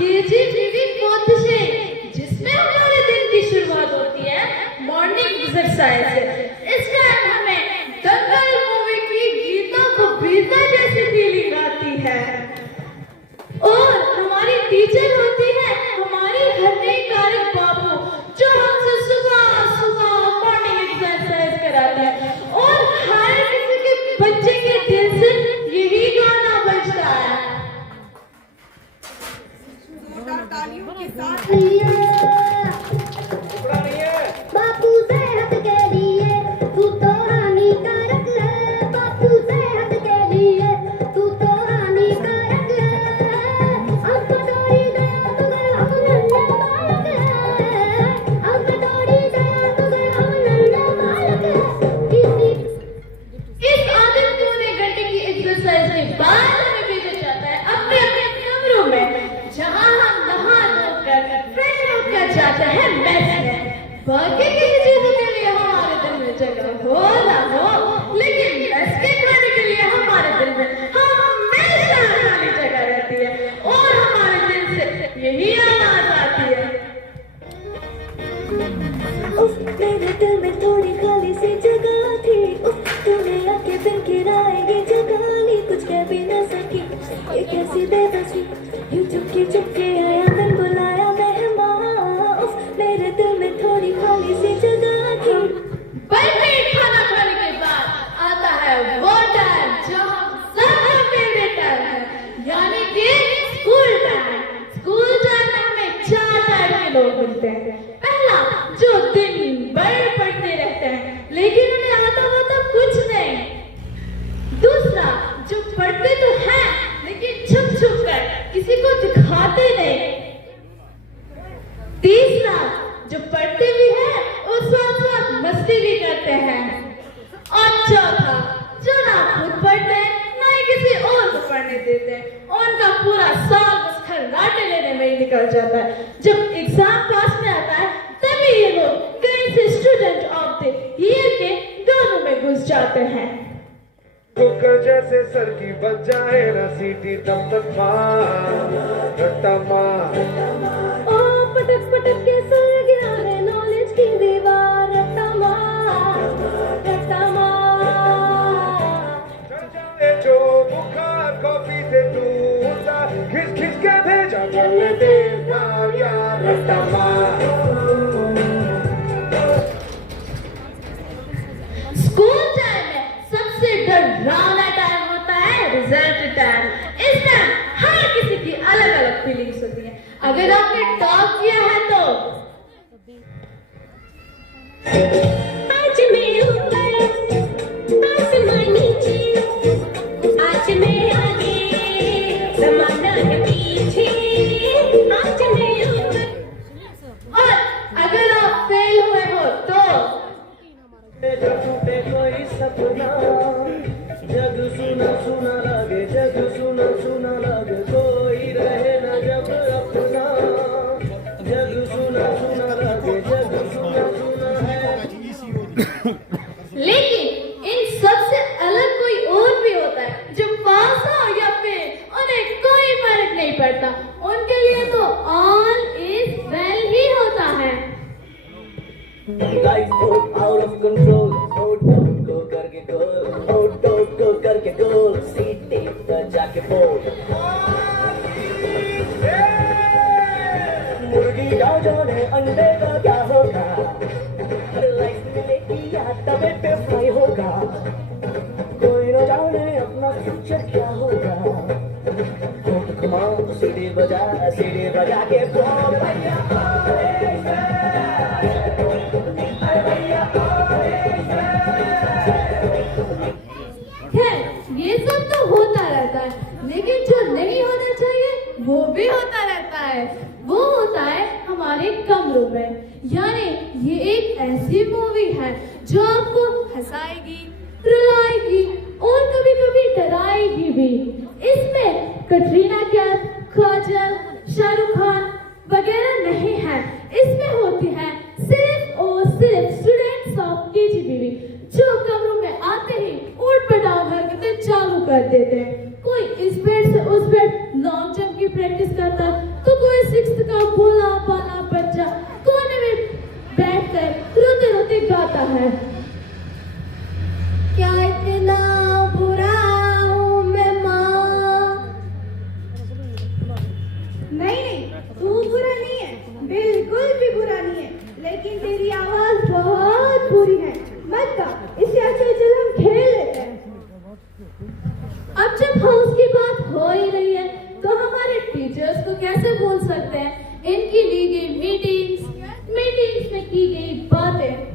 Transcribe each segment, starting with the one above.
KGBV coach से, जिसमें हमारे दिन की शुरुआत होती है मॉर्निंग एक्सरसाइज से। इस टाइम हमें दंगल मूवी की गीतों को बीता जैसी फीलिंग आती है। और हमारी टीचर होती है हमारी हरनीकारक बाबू, जो हमसे सुबह सुबह मॉर्निंग एक्सरसाइज कराते हैं। और हर किसी के बच्चे के दिल से यही गाना बजता है। तालियों के साथ बापू सेहत के लिए तू तो हानिकारक है, बापू सेहत के लिए तू तो हानिकारक है। अब कटोरी दया मगर हम नन्हे बालक है, अब कटोरी दया मगर हम नन्हे बालक है। इस आदत पौने घंटे की एक्सरसाइज के बाद हमें भेजा जाता है अपने अपने कमरों में, जहां हम नहा धोकर फ्रेश होकर जाते हैं मेस में। बाकी किसी चीजों के लिए हमारे दिल में जगह हो ना हो, लेकिन मेस के खाने के लिए हमारे दिल में हमेशा खाली जगह रहती है और हमारे दिल से यही आवाज आती है। उफ, मेरे दिल में थोड़ी खाली सी जगह थी, उफ, तूने आके बिन किराए जगह ली, कुछ कह भी न सकी ये कैसी बेबसी, यूं चुपके आया बिन बुलाया मेहमान। उफ, मेरे दिल में थोड़ी खाली सी जगह थी। परफेक्ट खाना खाने के बाद आता है वो टाइम जो हम सबका फेवरेट टाइम है, यानी कि स्कूल टाइम। स्कूल टाइम में हमें 4 टाइप के लोग मिलते हैं। पहला, जो दिन भर पढ़ते रहते हैं लेकिन उन्हें आता होता कुछ नहीं। दूसरा, जो पढ़ते तो हैं लेकिन छुप छुप कर किसी को दिखाते नहीं। तीसरा, जो पढ़ते भी हैं और साथ साथ मस्ती भी करते हैं। और चौथा, जो ना खुद पढ़ते हैं ना ही किसी और को पढ़ने देते हैं, उनका पूरा साल बस खर्राटे लेने में ही निकल जाता है। जब एग्जाम पास में आता है तभी ये लोग कहीं से स्टूडेंट ऑफ द ईयर के दोनों में घुस जाते हैं। कुकर जैसे सर की बच जाए ना सीटी तब तक रट्टा मार। ओ पटक पटक के सर गिरा है नॉलेज की दीवार, रट्टा मार, रट्टा मार। चढ़ जाए जो बुखार कॉफी से दूसरा, खिस खिस के भेजा कर ले दे यार रट्टा मार। स्कूल टाइम में सबसे डरावना टाइम होता है रिजल्ट टाइम। इस टाइम हर किसी की अलग अलग फीलिंग्स होती है। अगर आपने टॉप किया है तो आज मैं ऊपर आसमान नीचे, आज मैं आगे जमाना है पीछे, आज मैं ऊपर। और अगर आप फेल हुए हो तो जब टूटे कोई सपना, जग सुना सुना लगे, जग सुना सुना लगे, कोई रहे ना जब अपना, जग सुना सुना लगे, जग सुना सुना है। लेकिन इन सबसे अलग कोई और भी होता है जो पास हो या फेल उन्हें कोई फर्क नहीं पड़ता। उनके लिए तो ऑल इज वेल ही होता है। Life goes out of control, go करके गोल, go करके गोल, सीटी पर जाके बोल। मुर्गी जाओ जाने अंडे का क्या होगा, लाइफ मिलेगी या तवे पे फ्राई होगा, कोई न जाने अपना फ्यूचर क्या होगा। कोट घुमाओ सीढ़ी बजा के बोल भैया खैर, ये सब तो होता रहता है, लेकिन जो नहीं होना चाहिए वो भी होता रहता है। वो होता है हमारे कमरों में। यानी ये एक ऐसी मूवी है जो आपको हंसाएगी, रुलाएगी और कभी कभी डराएगी भी। इसमें कटरीना कैफ, काजल, शाहरुख खान वगैरह नहीं है। इसमें होती है सिर्फ और सिर्फ स्टूडेंट्स ऑफ केजीबीवी, जो कमरों में आते ही ऊट पटांग हरकतें चालू कर देते हैं। कोई इस बेड से उस बेड लॉन्ग जंप की प्रैक्टिस करता है तो कोई 6th का भोला भाला बच्चा कोने में बैठकर रोते रोते गाता है, क्या इतना बुरा हूँ मैं माँ। नहीं, तू बुरा नहीं है, बिल्कुल भी बुरा नहीं है, लेकिन तेरी आवाज बहुत बुरी है। मत गा, इससे अच्छा चल हम खेल लेते हैं। अब जब हाउस की बात हो ही रही है तो हमारे टीचर्स को कैसे बोल सकते हैं इनकी ली गई मीटिंग्स में की गई बातें।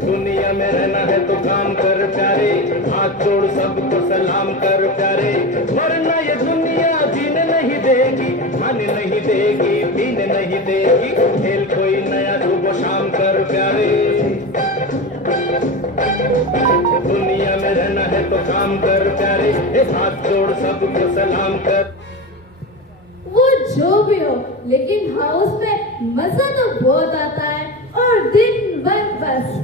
दुनिया में रहना है तो काम कर प्यारे, हाथ जोड़ सबको सलाम कर प्यारे, वरना ये दुनिया जीने नहीं देगी, खाने नहीं देगी, पीने नहीं देगी, खेल कोई नया सुबह शाम कर प्यारे। दुनिया में रहना है तो काम कर प्यारे, हाथ जोड़ सबको सलाम कर। वो जो भी हो, लेकिन हाउस में मजा तो बहुत आता है और दिन भर बस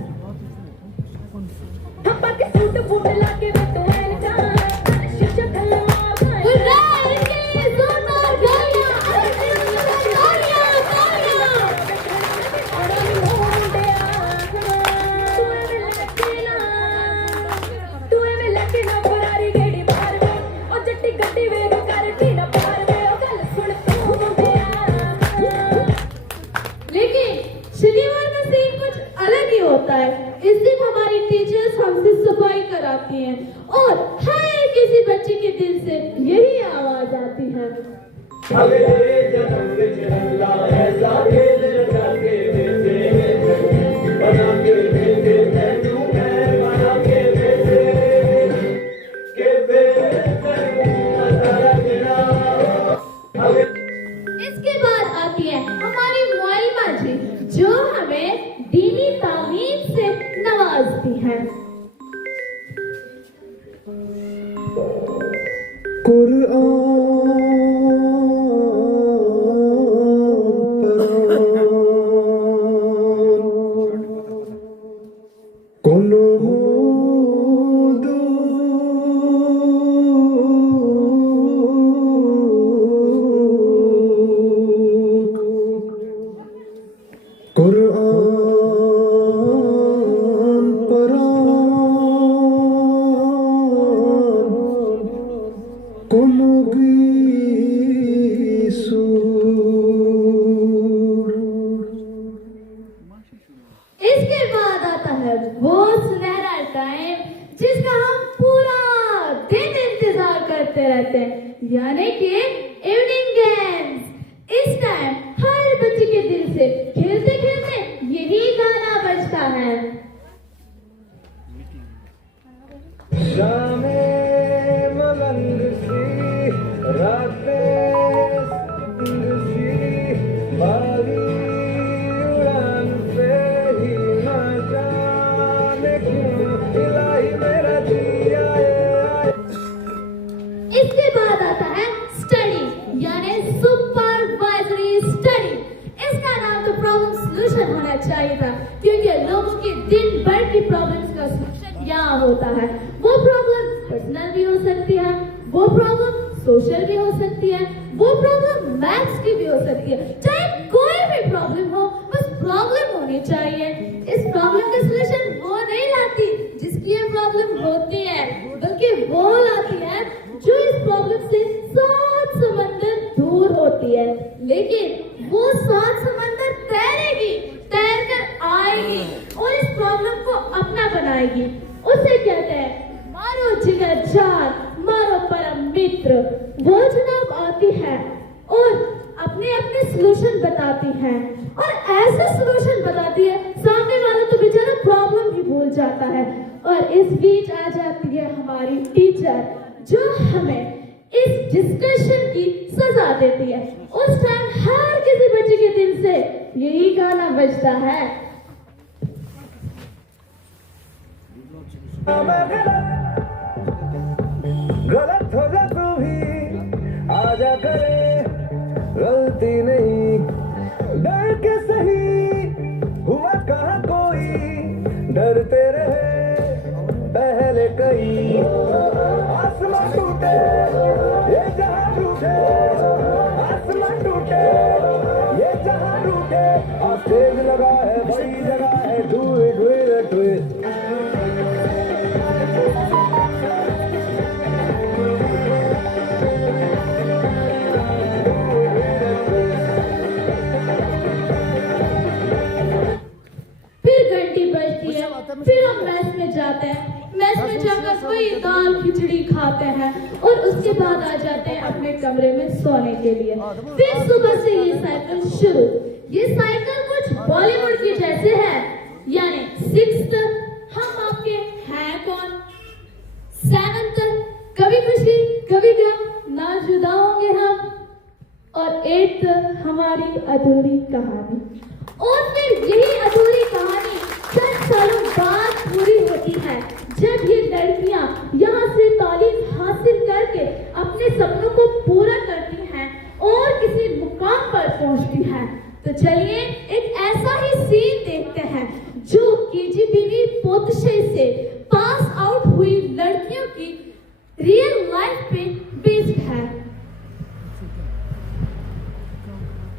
शनिवार का सीन कुछ अलग ही होता है। इस दिन हमारी टीचर्स हमसे सफाई कराती हैं और हर किसी बच्चे के दिल से यही आवाज आती है, इसके बाद आती है हमारी मोइलमा जी जो हमें दीनी तालीम से नवाजती है। इसके बाद आता है वो सुनहरा टाइम जिसका हम पूरा दिन इंतजार करते रहते हैं, यानी कि इवनिंग गेम्स। इस टाइम हर बच्चे के दिल से खेलते खेलते यही गाना बजता है, शामें मलंग सी, रातें संग सी, बागी उड़ान पे ही न जाने क्यों इलाही मेरा दिया आए। इसके बाद आता है स्टडी यानी सुपरवाइजरी स्टडी। इसका नाम तो प्रॉब्लम सॉल्यूशन होना चाहिए था, क्योंकि लोगों की दिन भर की प्रॉब्लम्स का सॉल्यूशन यहाँ होता है। वो प्रॉब्लम पर्सनल भी हो सकती है, वो प्रॉब्लम सोशल भी हो सकती है, वो प्रॉब्लम मैथ्स की भी हो सकती है। चाहे कोई भी प्रॉब्लम हो, बस प्रॉब्लम होनी चाहिए। इस प्रॉब्लम का सॉल्यूशन वो नहीं लाती जिसकी ये प्रॉब्लम होती है, बल्कि वो लाती है जो इस प्रॉब्लम से 7 समंदर दूर होती है। लेकिन वो 7 समंदर तैरेगी, तैर कर आएगी और इस प्रॉब्लम को अपना बनाएगी। उसे कहते हैं मारो जिगर जान, मारो परम मित्र। वो जनाब आती है और अपने अपने सॉल्यूशन बताती है, और ऐसे सॉल्यूशन बताती है सामने वाला तो बेचारा प्रॉब्लम ही भूल जाता है। और इस बीच आ जाती है हमारी टीचर जो हमें इस डिस्कशन की सजा देती है। उस टाइम हर किसी बच्चे के दिल से यही गाना बजता है, गलत हो जा तू भी आजा करे, गलती नहीं डर के सही हुआ कहाँ कोई, डरते रहे पहले कई आसमां टूटे ये उठे, आसमान टूटे, ये जहां रूठे, और स्टेज लगा है, बड़ी जगह है, do it. फिर घंटी बजती है, फिर हम मेस में जाते हैं। मेस में जाकर वही दाल खिचड़ी खाते हैं और उसके बाद आ जाते हैं अपने कमरे में सोने के लिए। फिर सुबह से ये साइकिल शुरू। ये साइकिल कुछ बॉलीवुड की जैसे है, यानी 6th हम आपके हैं कौन, 7th कभी खुशी कभी गम, ना जुदा होंगे हम, और 8th हमारी अधूरी कहानी। और फिर यही अधूरी कहानी 10 सालों बाद पूरी होती है, जब ये लड़कियां यहाँ से तालीम हासिल करके अपने सपनों को पूरा करती हैं और किसी मुकाम पर पहुंचती हैं। तो चलिए एक ऐसा ही सीन देखते हैं जो KGBV पोतशे से पास आउट हुई लड़कियों की रियल लाइफ पे बेस्ड है।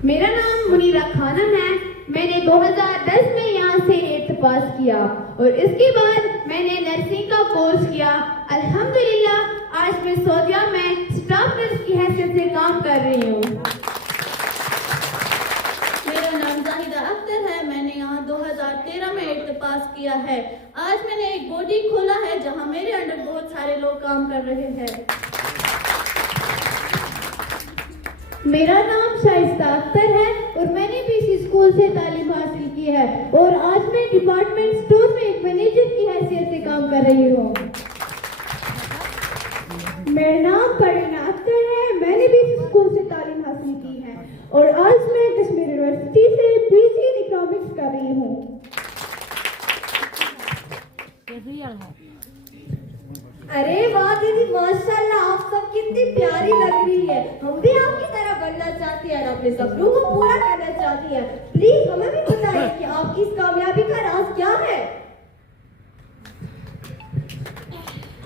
मेरा नाम मुनीरा खानम है। मैंने 2010 में यहाँ से 8th पास किया और इसके बाद मैंने नर्सिंग का कोर्स किया। अल्हम्दुलिल्लाह आज मैं सऊदीया में स्टाफ नर्स की हैसियत से काम कर रही हूँ। मेरा नाम जाहिदा अख्तर है। मैंने यहाँ 2013 में 8th पास किया है। आज मैंने एक बोर्डिंग खोला है जहाँ मेरे अंडर बहुत सारे लोग काम कर रहे हैं। मेरा नाम शाइस्ता अख्तर है और मैंने भी इसी स्कूल से तालीम हासिल की है और आज मैं डिपार्टमेंट स्टोर में एक मैनेजर की हैसियत से काम कर रही हूँ। मेरा नाम परीना अख्तर है। मैंने भी इसी स्कूल से तालीम हासिल की है और आज मैं कश्मीर यूनिवर्सिटी से PG इन इकोनॉमिक्स कर रही हूँ। अरे वाह दीदी, माशाल्लाह आप सब कितनी प्यारी लग रही है। हम भी आपकी तरह बनना चाहते हैं और अपने सपनों को पूरा करना चाहती हैं। प्लीज हमें भी बताइए कि आपकी इस कामयाबी का राज क्या है।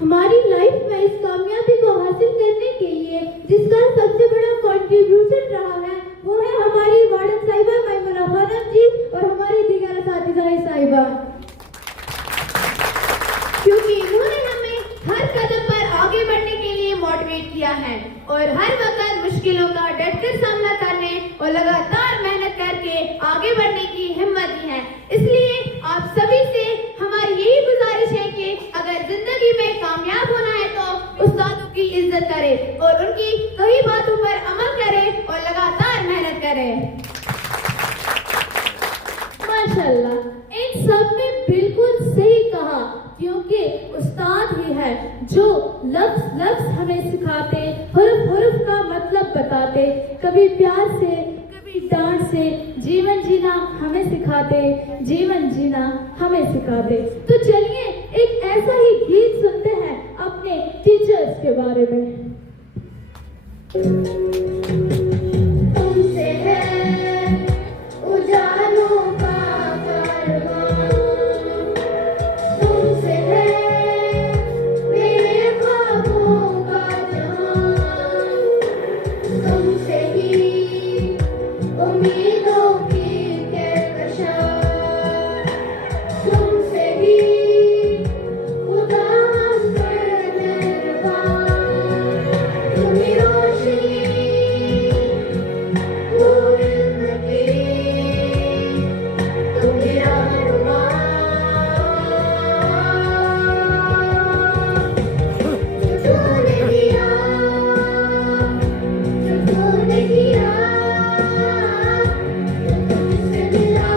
हमारी लाइफ में इस कामयाबी को हासिल करने के लिए जिसका सबसे बड़ा कंट्रीब्यूशन रहा है वो है हमारी वार्डन साहिबा मैमुना खानम जी और हमारी दीगर असातिज़ा साहिबा, क्योंकि इन्होंने हमें हर कदम पर आगे बढ़ने के लिए मोटिवेट किया है और हर वक्त मुश्किलों का डटकर सामना करने और लगातार मेहनत करके आगे बढ़ने की हिम्मत दी है। इसलिए आप सभी से हमारी यही गुजारिश है कि अगर जिंदगी में कामयाब होना है तो उस्तादों की इज्जत करें और उनकी कई बातों पर अमल करें और लगातार मेहनत करें। माशाल्लाह, इन सब ने बिल्कुल सही कहा, क्योंकि उस्ताद ही है जो लफ्ज लफ्ज हमें सिखाते, हुर्फ हुर्फ का मतलब बताते, कभी प्यार से कभी डांट से जीवन जीना हमें सिखाते, जीवन जीना हमें सिखाते। तो चलिए एक ऐसा ही गीत सुनते हैं अपने टीचर्स के बारे में। तुमसे है उजालों का कारवां, तुमसे है मेरे ख्वाबों का जहां, तुमसे ही उम्मीदों की कहकशां, तुमसे ही खुदा हम पर मेहरबान, तुम्ही रोशनी वो इल्म की, तुम्ही रहनुमा, जो तूने दिया, जो तूने किया, जो तुमसे मिला,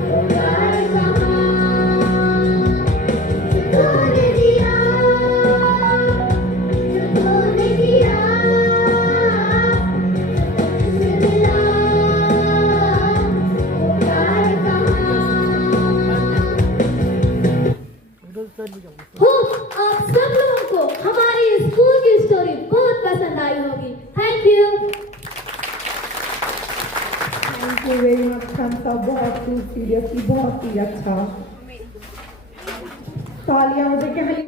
वो प्यार कहाँ, जो तूने दिया, जो तूने किया, तुमसे मिला, वो प्यार कहाँ। हो आप सब लोगों को हमारी स्कूल की स्टोरी बहुत पसंद आई होगी। Thank you. Thank you very much Khan साहब, बहुत ही सीरियसली बहुत ही अच्छा। तालियां मुझे कहने